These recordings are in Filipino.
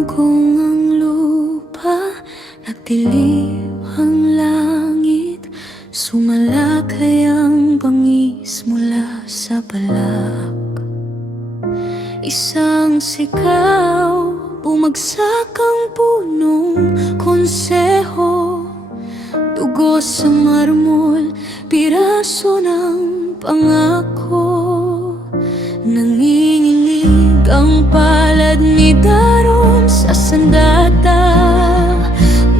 Dumugong ang lupa, nagdilim ang langit, sumalakay ang bangis mula sa balak. Isang sigaw, bumagsak ang punong konseho, dugo sa marmol, piraso ng pangako. Nanginginig ang palad ni Daron sa sandata,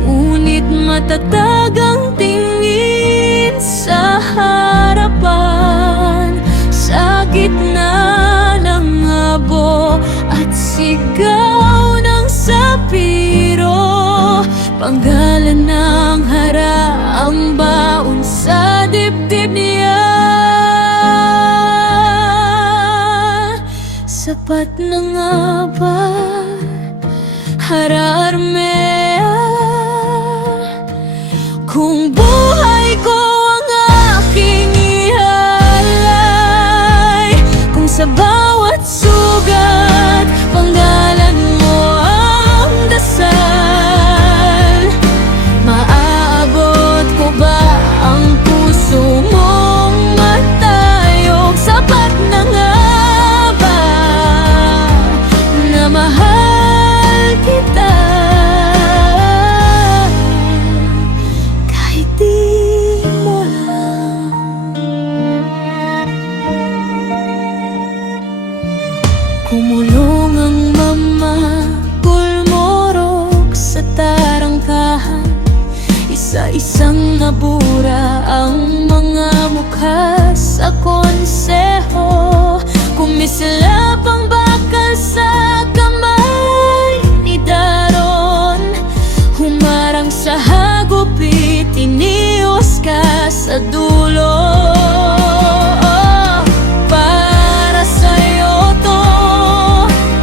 ngunit matatag ang tingin sa harapan. Sa gitna ng abo at sigaw ng sapiro, panggalan ng hara ang baon sa dibdib niya. Sapat na nga ba, Hara Armea? Kung buhay ko ang aking ihalay, kung sa bawat sugat panggalan mo ang dasal, maaabot ko ba ang puso mong matayog? Sapat na nga ba na mahal kita, kahit di mo alam? Kumulong ang mama, gulmorok sa tarangkahan, isa-isang nabura ang mga mukha sa konseho. Kumislap ang bakal sa kamay ni Daron, humarang sa hagupit, iniwas ka sa dulo. Para sa'yo to,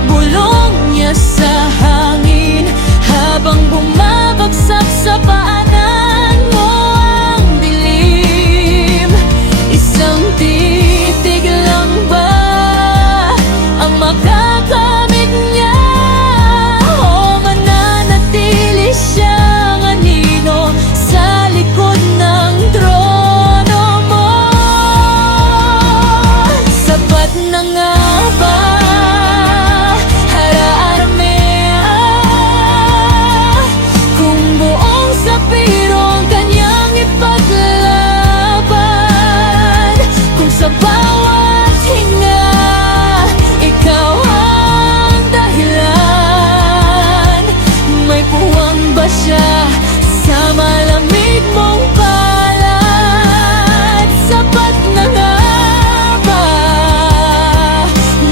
bulong niya sa hangin, habang bumabagsak sa paanan mo ang dilim. Isang titig lang ba ang makakamit niya, o mananatili siyang anino sa likod ng trono mo? Sapat na nga ba, Hara Armea? Kung buong sapiro ang kanyang ipaglaban, kung sa bawat hinga ikaw ang dahilan, may puwang ba siya sa malamig mong palad? Sapat na nga ba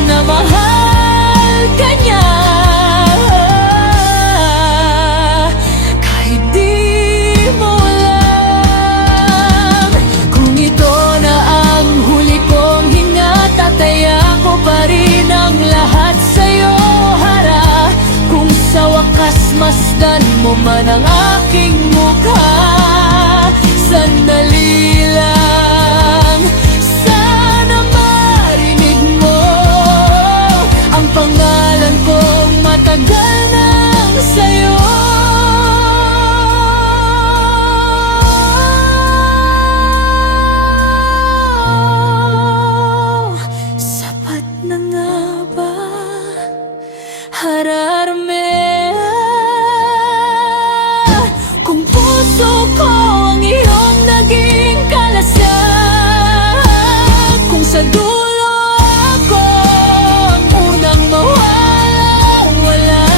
na mahal ka niya, kahit di mo alam? Kung ito na ang huli kong hinga, tataya ko pa rin ang lahat sa'yo, Hara. Kung sa wakas masdan mo man ang aking mukha, sandali lang, sana marinig mo ang pangalan kong matagal nang sa'yo. Sapat na nga ba, Hara Armea? Kung puso ko ang iyong naging kalasag, kung sa dulo ako ang unang mawawala,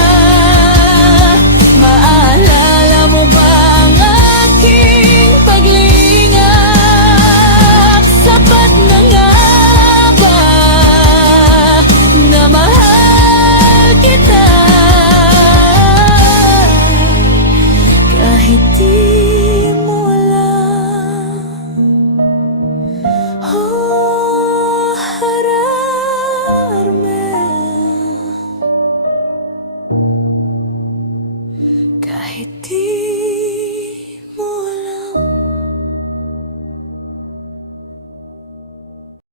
maalala mo ba ang aking paglingap? Sapat na nga ba na mahal kita, kahit di mo alam? Oh, Hara Armea, kahit di